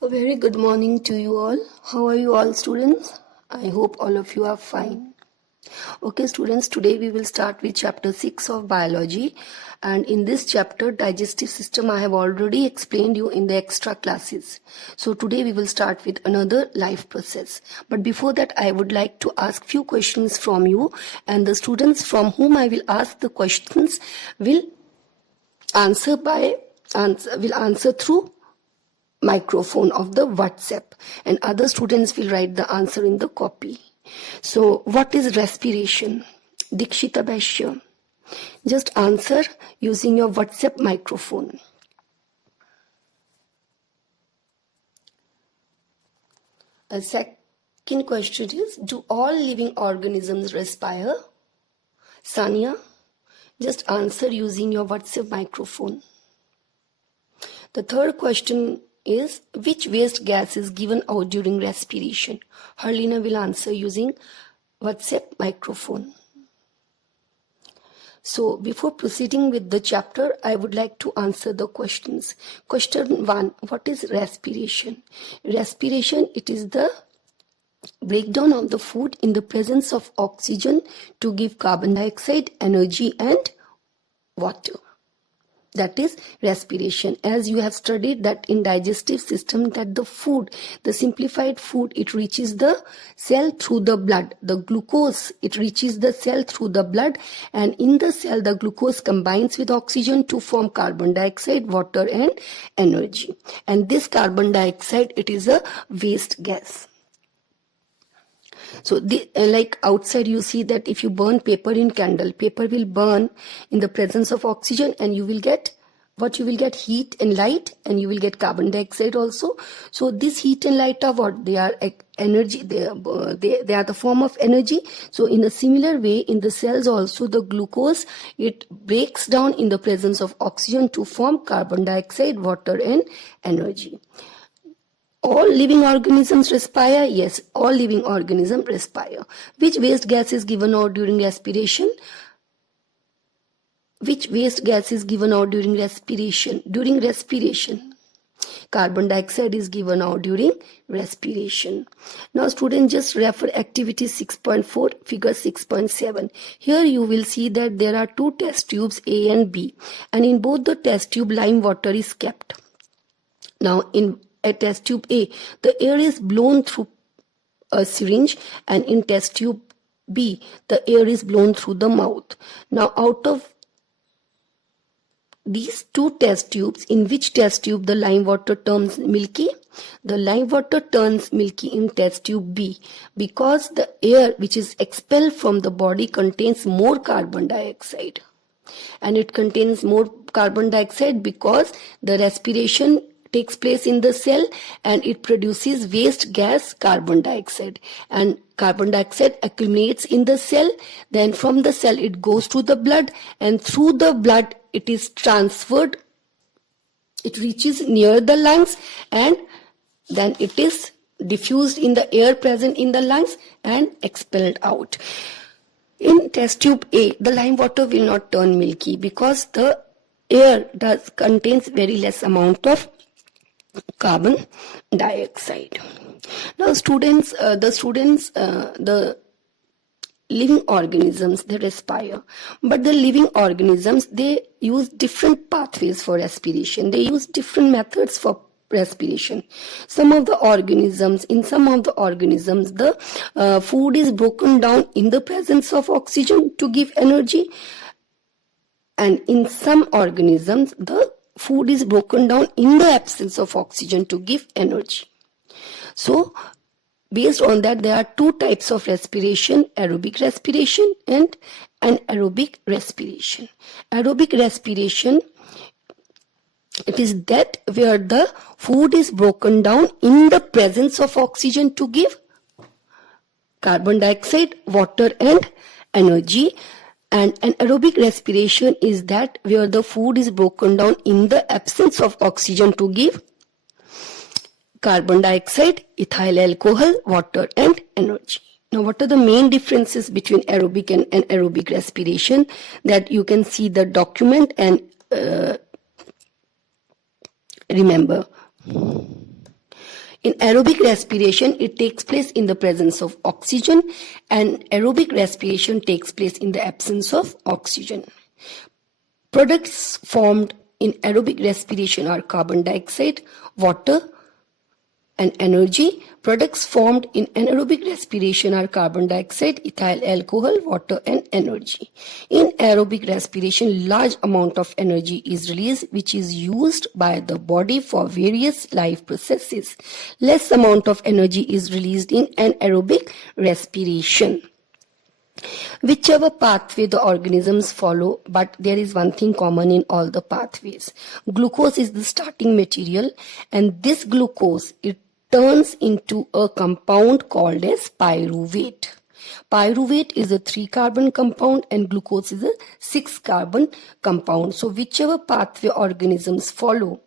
A very good morning to you all. How are you all, students? I hope all of you are fine. Okay, students, today we will start with chapter 6 of biology, and in this chapter, digestive system, I have already explained you in the extra classes. So today we will start with another life process. But before that, I would like to ask few questions from you, and the students from whom I will ask the questions will answer through microphone of the WhatsApp, and other students will write the answer in the copy. So what is respiration? Dikshita Bashya. Just answer using your WhatsApp microphone. A second question is, do all living organisms respire? Sania, just answer using your WhatsApp microphone. The third question is, which waste gas is given out during respiration? Harlina will answer using WhatsApp microphone. So before proceeding with the chapter, I would like to answer the questions. Question 1, what is respiration? Respiration, it is the breakdown of the food in the presence of oxygen to give carbon dioxide, energy and water. That is respiration. As you have studied that in digestive system, that the food, the simplified food, it reaches the cell through the blood. The glucose, it reaches the cell through the blood, and in the cell the glucose combines with oxygen to form carbon dioxide, water and energy. And this carbon dioxide, it is a waste gas. So like outside you see that if you burn paper in candle, paper will burn in the presence of oxygen, and you will get what? You will get heat and light, and you will get carbon dioxide also. So this heat and light are what? They are energy. They are the form of energy. So in a similar way, in the cells also, the glucose, it breaks down in the presence of oxygen to form carbon dioxide, water and energy. All living organisms respire? Yes, all living organisms respire. Which waste gas is given out during respiration? Which waste gas is given out during respiration? During respiration, carbon dioxide is given out during respiration. Now students, just refer activity 6.4, figure 6.7. Here you will see that there are two test tubes A and B, and in both the test tube lime water is kept. Now in a test tube A, the air is blown through a syringe, and in test tube B, the air is blown through the mouth. Now out of these two test tubes, in which test tube the lime water turns milky? The lime water turns milky in test tube B, because the air which is expelled from the body contains more carbon dioxide. And it contains more carbon dioxide because the respiration takes place in the cell, and it produces waste gas carbon dioxide, and carbon dioxide accumulates in the cell. Then from the cell it goes to the blood, and through the blood it is transferred, it reaches near the lungs, and then it is diffused in the air present in the lungs and expelled out. In test tube A, the lime water will not turn milky because the air contains very less amount of carbon dioxide. Now students, the living organisms, they respire, but the organisms, they use different pathways for respiration. They use different methods for respiration. In some of the organisms, the food is broken down in the presence of oxygen to give energy, and in some organisms the food is broken down in the absence of oxygen to give energy. So based on that, there are two types of respiration: aerobic respiration and anaerobic respiration. Aerobic respiration, it is that where the food is broken down in the presence of oxygen to give carbon dioxide, water and energy. And anaerobic respiration is that where the food is broken down in the absence of oxygen to give carbon dioxide, ethyl alcohol, water and energy. Now what are the main differences between aerobic and anaerobic respiration? That you can see the document and remember. In aerobic respiration, it takes place in the presence of oxygen, and aerobic respiration takes place in the absence of oxygen. Products formed in aerobic respiration are carbon dioxide, water, and energy. Products formed in anaerobic respiration are carbon dioxide, ethyl alcohol, water, and energy. In aerobic respiration, large amount of energy is released, which is used by the body for various life processes. Less amount of energy is released in anaerobic respiration. Whichever pathway the organisms follow, but there is one thing common in all the pathways. Glucose is the starting material, and this glucose, it turns into a compound called as pyruvate. Pyruvate is a 3-carbon compound and glucose is a 6-carbon compound. So whichever pathway organisms follow,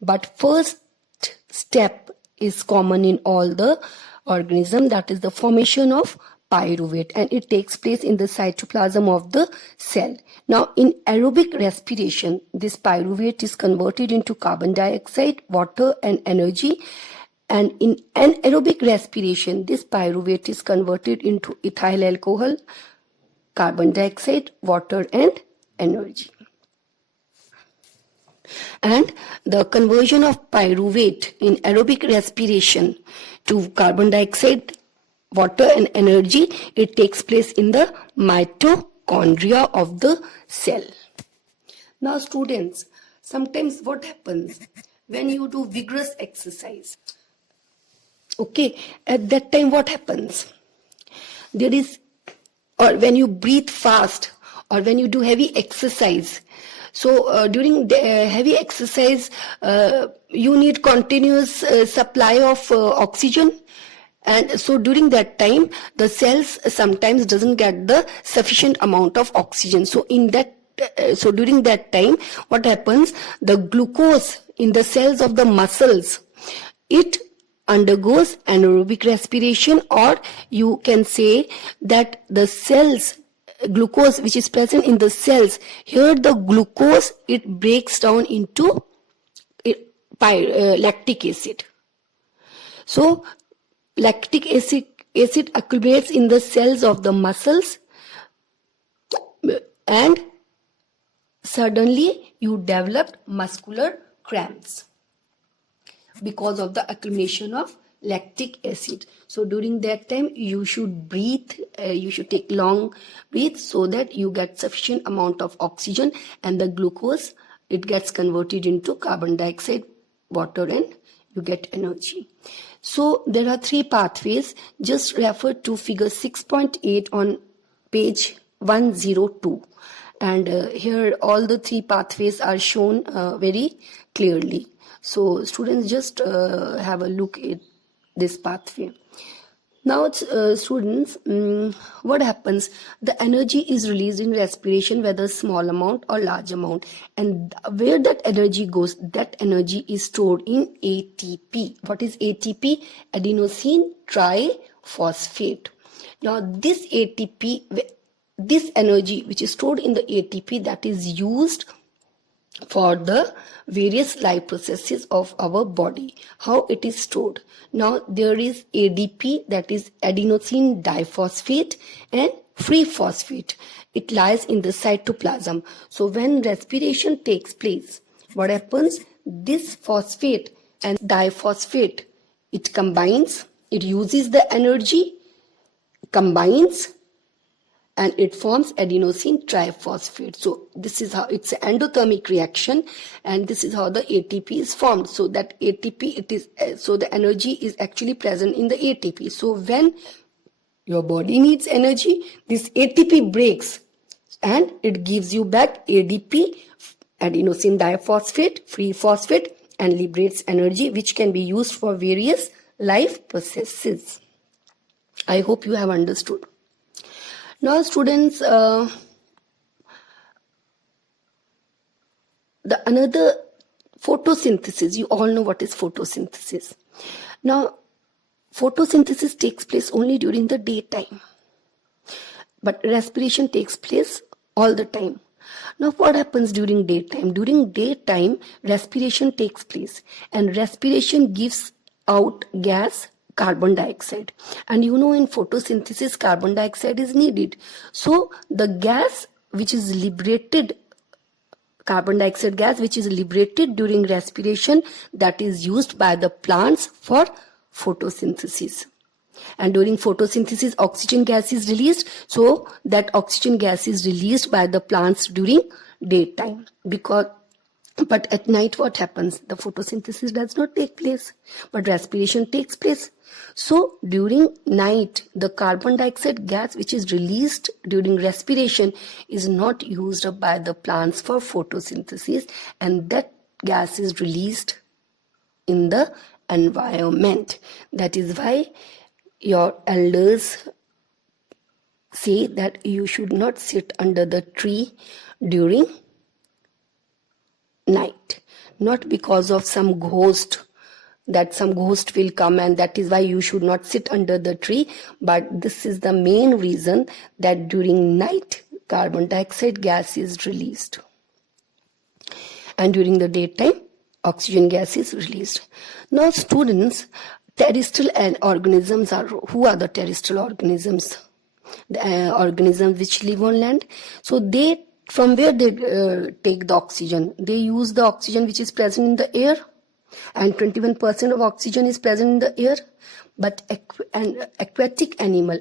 but first step is common in all the organism, that is the formation of pyruvate, and it takes place in the cytoplasm of the cell. Now in aerobic respiration, this pyruvate is converted into carbon dioxide, water, and energy. And in anaerobic respiration, this pyruvate is converted into ethyl alcohol, carbon dioxide, water, and energy. And the conversion of pyruvate in aerobic respiration to carbon dioxide, water, and energy, it takes place in the mitochondria of the cell. Now students, sometimes what happens when you do vigorous exercise? Okay, at that time what happens? There is, or when you breathe fast, or when you do heavy exercise. So during the heavy exercise, you need continuous supply of oxygen. And so during that time, the cells sometimes doesn't get the sufficient amount of oxygen. So during that time, what happens? The glucose in the cells of the muscles, it undergoes anaerobic respiration, or you can say that the cells, glucose which is present in the cells, here the glucose, it breaks down into lactic acid. So lactic acid accumulates in the cells of the muscles, and suddenly you develop muscular cramps because of the accumulation of lactic acid. So during that time, you should breathe, you should take long breaths so that you get sufficient amount of oxygen, and the glucose, it gets converted into carbon dioxide, water, and you get energy. So there are 3 pathways. Just refer to figure 6.8 on page 102. And here all the 3 pathways are shown very clearly. So students, just have a look at this pathway. Now students, what happens? The energy is released in respiration, whether small amount or large amount, and where that energy goes, that energy is stored in ATP. What is ATP? Adenosine triphosphate. Now this ATP, this energy which is stored in the ATP, that is used for the various life processes of our body. How it is stored? Now there is ADP, that is adenosine diphosphate, and free phosphate. It lies in the cytoplasm. So when respiration takes place, what happens? This phosphate and diphosphate, it combines, it uses the energy, combines, and it forms adenosine triphosphate. So this is how it's an endothermic reaction, and this is how the ATP is formed. So that ATP, it is, so the energy is actually present in the ATP. So when your body needs energy, this ATP breaks and it gives you back ADP, adenosine diphosphate, free phosphate, and liberates energy which can be used for various life processes. I hope you have understood. Now students, another photosynthesis, you all know what is photosynthesis. Now photosynthesis takes place only during the daytime, but respiration takes place all the time. Now what happens during daytime? During daytime, respiration takes place, and respiration gives out gas carbon dioxide, and you know in photosynthesis carbon dioxide is needed. So the gas which is liberated, carbon dioxide gas which is liberated during respiration, that is used by the plants for photosynthesis. And during photosynthesis oxygen gas is released, so that oxygen gas is released by the plants during daytime. But at night what happens? The photosynthesis does not take place, but respiration takes place. So during night, the carbon dioxide gas which is released during respiration is not used up by the plants for photosynthesis, and that gas is released in the environment. That is why your elders say that you should not sit under the tree during night, not because of some ghost, that some ghost will come and that is why you should not sit under the tree, but this is the main reason that during night carbon dioxide gas is released and during the daytime oxygen gas is released. Now students, terrestrial organisms are, who are the terrestrial organisms? The organisms which live on land. So they, from where they take the oxygen? They use the oxygen which is present in the air, and 21% of oxygen is present in the air. But aquatic animal,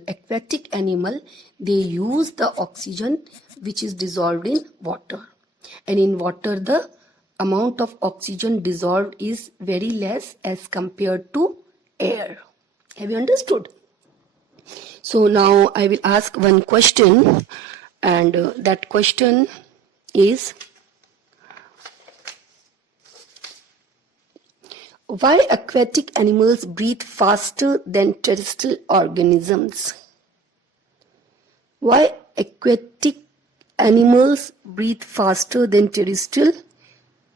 they use the oxygen which is dissolved in water, and in water the amount of oxygen dissolved is very less as compared to air. Have you understood? So now I will ask one question, and that question is, why aquatic animals breathe faster than terrestrial organisms? Why aquatic animals breathe faster than terrestrial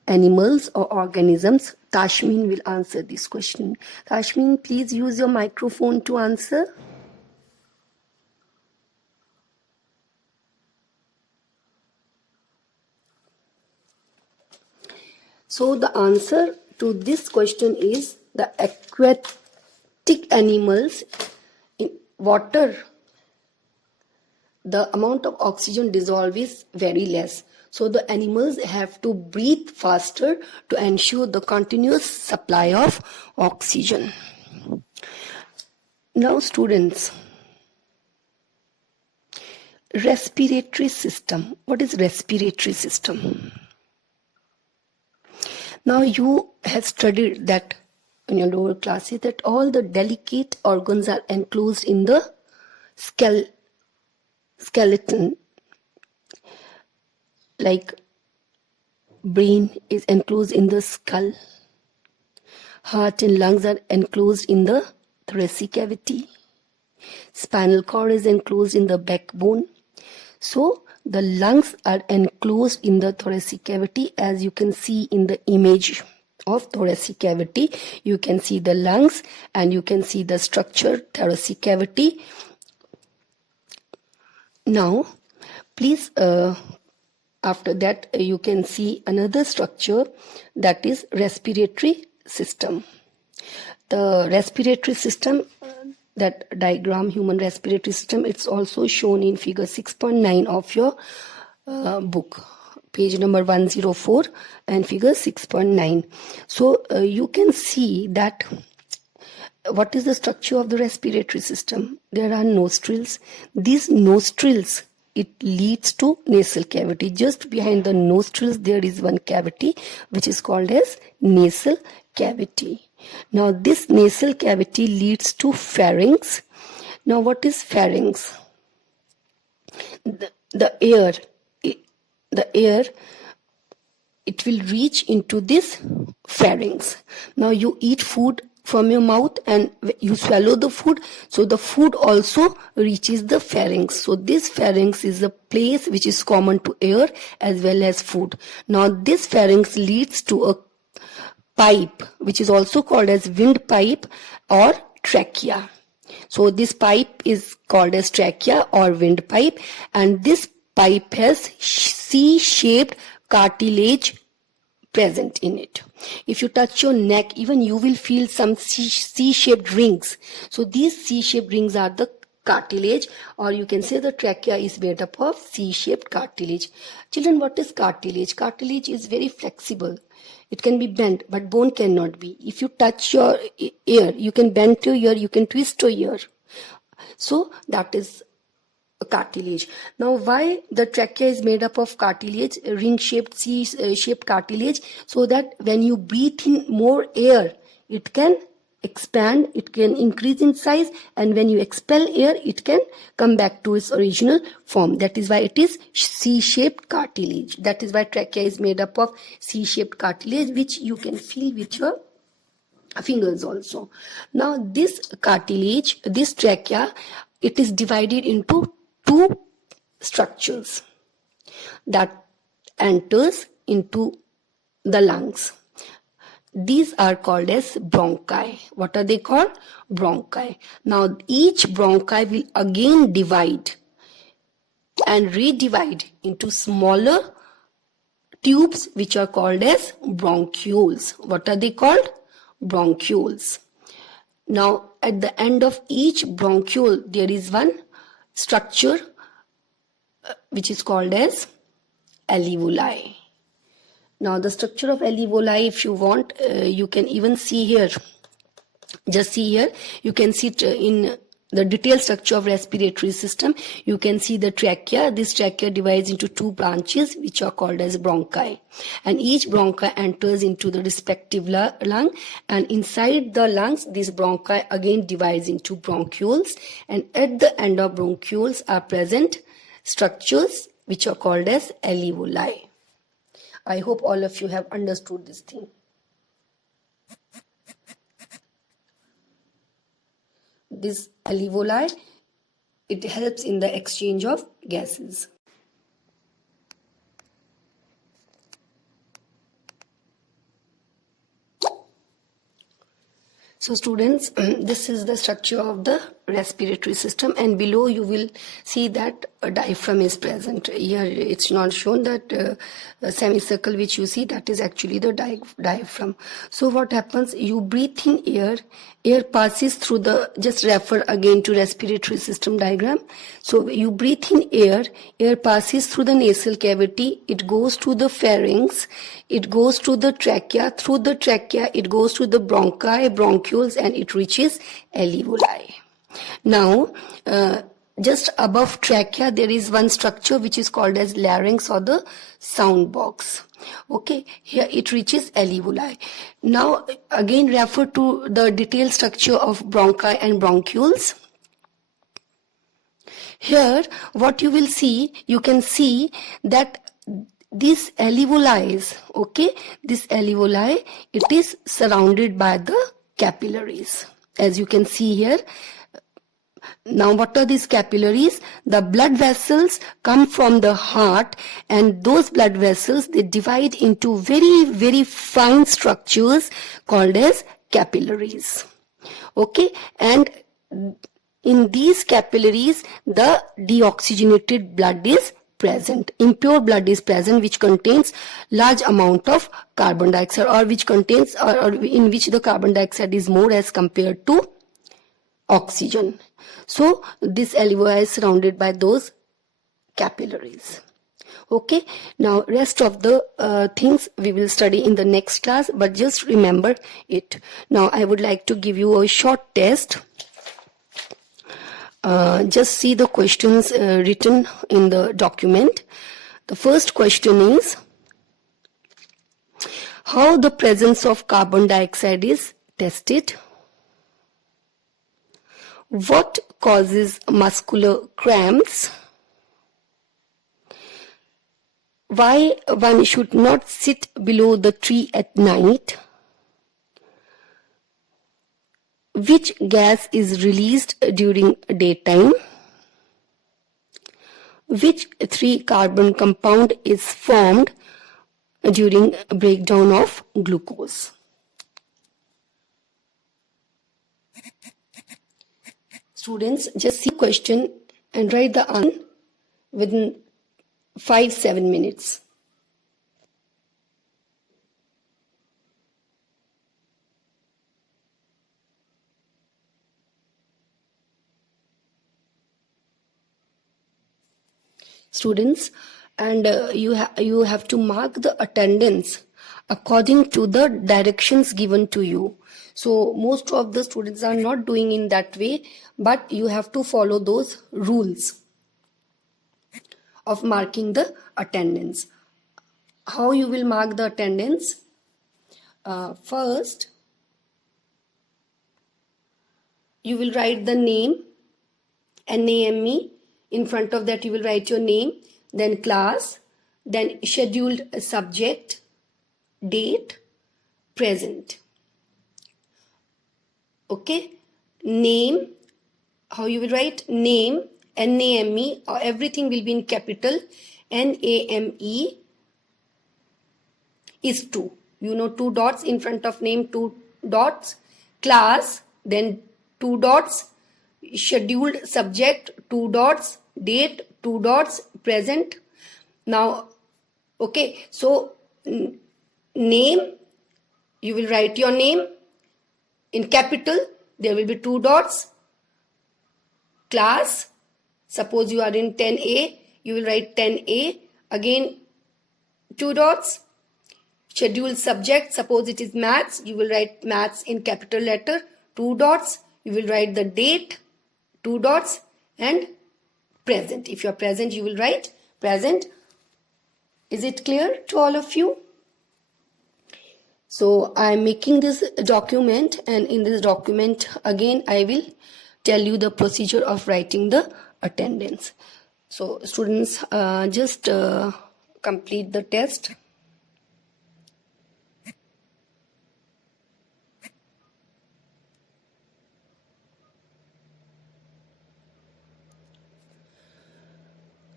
animals or organisms? Tashmin will answer this question. Tashmin, please use your microphone to answer. So the answer to this question is, the aquatic animals in water, the amount of oxygen dissolved is very less. So the animals have to breathe faster to ensure the continuous supply of oxygen. Now students, respiratory system. What is respiratory system? Now you have studied that in your lower classes that all the delicate organs are enclosed in the skeleton, like brain is enclosed in the skull, heart and lungs are enclosed in the thoracic cavity, spinal cord is enclosed in the backbone. So the lungs are enclosed in the thoracic cavity, as you can see in the image of thoracic cavity. You can see the lungs and you can see the structure thoracic cavity. Now please after that you can see another structure, that is respiratory system. The respiratory system, that diagram, human respiratory system, it's also shown in figure 6.9 of your book, page number 104 and figure 6.9. So you can see that what is the structure of the respiratory system. There are nostrils. These nostrils, it leads to nasal cavity. Just behind the nostrils there is one cavity which is called as nasal cavity. Now this nasal cavity leads to pharynx. Now what is pharynx? The air, it will reach into this pharynx. Now you eat food from your mouth and you swallow the food, so the food also reaches the pharynx. So this pharynx is a place which is common to air as well as food. Now this pharynx leads to a pipe which is also called as windpipe or trachea. So this pipe is called as trachea or windpipe, and this pipe has C-shaped cartilage present in it. If you touch your neck, even you will feel some C-shaped rings. So these C-shaped rings are the cartilage, or you can say the trachea is made up of C-shaped cartilage. Children, what is cartilage? Cartilage is very flexible. It can be bent, but bone cannot be. If you touch your ear, you can bend your ear, you can twist your ear. So that is cartilage. Now, why the trachea is made up of cartilage, ring-shaped, C-shaped cartilage? So that when you breathe in more air, it can expand, it can increase in size, and when you expel air, it can come back to its original form. That is why it is C-shaped cartilage. That is why trachea is made up of C-shaped cartilage, which you can feel with your fingers also. Now, this cartilage, this trachea, it is divided into two structures that enters into the lungs. These are called as bronchi. What are they called? Bronchi. Now, each bronchi will again divide and redivide into smaller tubes, which are called as bronchioles. What are they called? Bronchioles. Now, at the end of each bronchiole, there is one structure which is called as alveoli. Now, the structure of alveoli, if you want, you can even see here. Just see here. You can see in the detailed structure of respiratory system. You can see the trachea. This trachea divides into two branches, which are called as bronchi. And each bronchi enters into the respective lung. And inside the lungs, this bronchi again divides into bronchioles. And at the end of bronchioles are present structures which are called as alveoli. I hope all of you have understood this thing. This alveoli, it helps in the exchange of gases. So students, this is the structure of the respiratory system, and below you will see that a diaphragm is present. Here it's not shown, that semicircle which you see, that is actually the diaphragm. So what happens, you breathe in air, air passes through the, just refer again to respiratory system diagram. So you breathe in air, air passes through the nasal cavity, it goes to the pharynx, it goes to the trachea, through the trachea it goes to the bronchi, bronchioles, and it reaches alveoli. Now, just above trachea, there is one structure which is called as larynx, or the sound box. Okay, here it reaches alveoli. Now, again refer to the detailed structure of bronchi and bronchioles. Here, what you will see, you can see that this alveoli, okay, this alveoli, it is surrounded by the capillaries. As you can see here. Now, what are these capillaries? The blood vessels come from the heart, and those blood vessels, they divide into very, very fine structures called as capillaries. Okay, and in these capillaries, the deoxygenated blood is present. Impure blood is present, which contains large amount of carbon dioxide, or which contains, or in which the carbon dioxide is more as compared to oxygen. So this alveoli is surrounded by those capillaries. Okay, now rest of the things we will study in the next class, but just remember it. Now I would like to give you a short test. Just see the questions written in the document. The first question is, how the presence of carbon dioxide is tested? What causes muscular cramps? Why one should not sit below the tree at night? Which gas is released during daytime? Which 3 carbon compound is formed during breakdown of glucose? Students, just see question and write the answer within 5-7 minutes. students, and you have to mark the attendance according to the directions given to you. So most of the students are not doing in that way, but you have to follow those rules of marking the attendance. How you will mark the attendance? First, you will write the name, NAME. In front of that you will write your name, then class, then scheduled subject, date, present. Okay, name, how you will write? Name, NAME, everything will be in capital. NAME is 2. You know, 2 dots in front of name, 2 dots. Class, then 2 dots. Scheduled subject, 2 dots. Date, 2 dots. Present. Now, okay, so name, you will write your name in capital. There will be 2 dots. Class, suppose you are in 10A, you will write 10A. Again, 2 dots. Scheduled subject, suppose it is maths, you will write maths in capital letter, 2 dots. You will write the date, 2 dots, and present. If you are present, you will write present. Is it clear to all of you? So I am making this document, and in this document again I will tell you the procedure of writing the attendance. So students, just complete the test.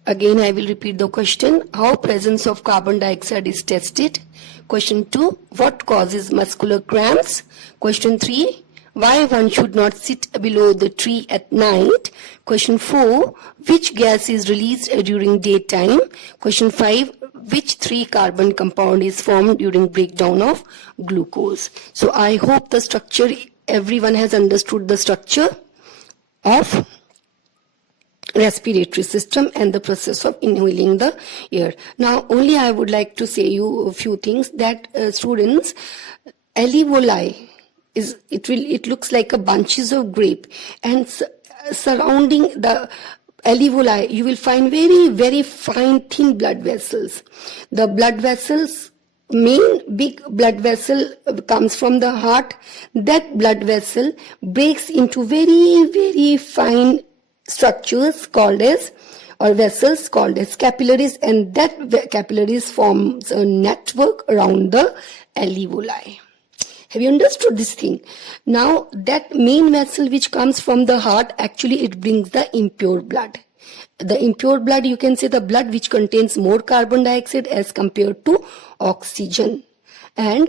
Again, I will repeat the question. How presence of carbon dioxide is tested? Question 2. What causes muscular cramps? Question 3. Why one should not sit below the tree at night? Question 4. Which gas is released during daytime? Question 5. Which 3 carbon compound is formed during breakdown of glucose? So I hope the structure, everyone has understood the structure of respiratory system and the process of inhaling the air. Now only I would like to say you a few things that students, alveoli is, it looks like a bunches of grape, and surrounding the alveoli you will find very fine thin blood vessels. The blood vessels, main big blood vessel comes from the heart. That blood vessel breaks into very fine structures called as, or vessels called as capillaries, and that capillaries forms a network around the alveoli. Have you understood this thing? Now that main vessel which comes from the heart, actually it brings the impure blood. The impure blood, you can say the blood which contains more carbon dioxide as compared to oxygen. And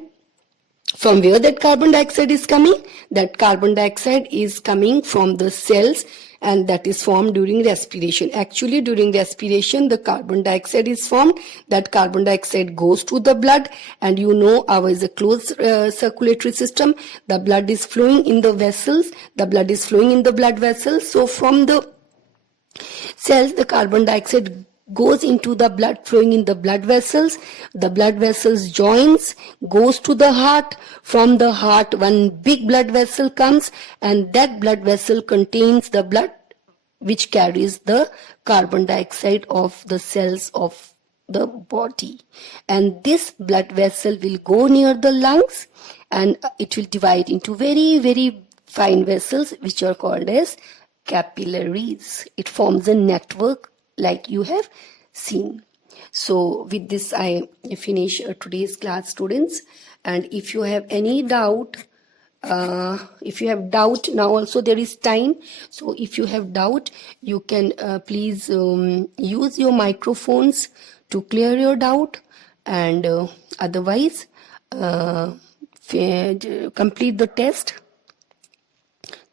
from where that carbon dioxide is coming? That carbon dioxide is coming from the cells, and that is formed during respiration. Actually, during respiration, the carbon dioxide is formed. That carbon dioxide goes to the blood, and you know ours is a closed circulatory system. The blood is flowing in the vessels. The blood is flowing in the blood vessels. So from the cells, the carbon dioxide goes into the blood, flowing in the blood vessels. The blood vessels joins, goes to the heart. From the heart, one big blood vessel comes, and that blood vessel contains the blood which carries the carbon dioxide of the cells of the body. And this blood vessel will go near the lungs, and it will divide into very fine vessels which are called as capillaries. It forms a network like you have seen. So with this I finish today's class, students. And if you have any doubt, now also there is time. So if you have doubt, you can please use your microphones to clear your doubt, and otherwise complete the test.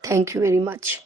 Thank you very much.